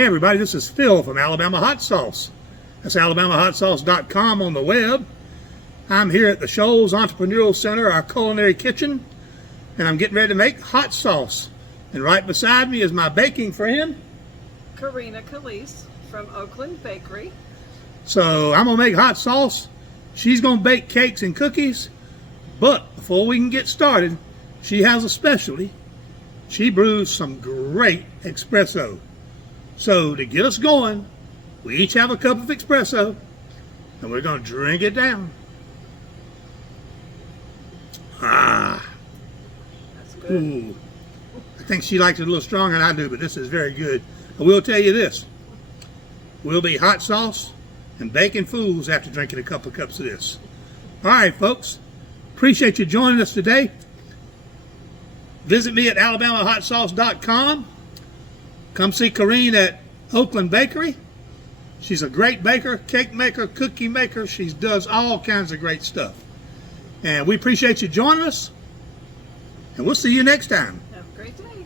Hey everybody, this is Phil from Alabama Hot Sauce. That's alabamahotsauce.com on the web. I'm here at the Shoals Entrepreneurial Center, our culinary kitchen, and I'm getting ready to make hot sauce. And right beside me is my baking friend, Corina Calise from Oakland Bakery. So I'm gonna make hot sauce. She's gonna bake cakes and cookies. But before we can get started, she has a specialty. She brews some great espresso. So to get us going, we each have a cup of espresso and we're gonna drink it down. That's good. Ooh. I think she likes it a little stronger than I do, but this is very good. I will tell you this. We'll be hot sauce and baking fools after drinking a couple of cups of this. All right, folks. Appreciate you joining us today. Visit me at alabamahotsauce.com. Come see Corina at Oakland Bakery. She's a great baker, cake maker, cookie maker. She does all kinds of great stuff. And we appreciate you joining us. And we'll see you next time. Have a great day.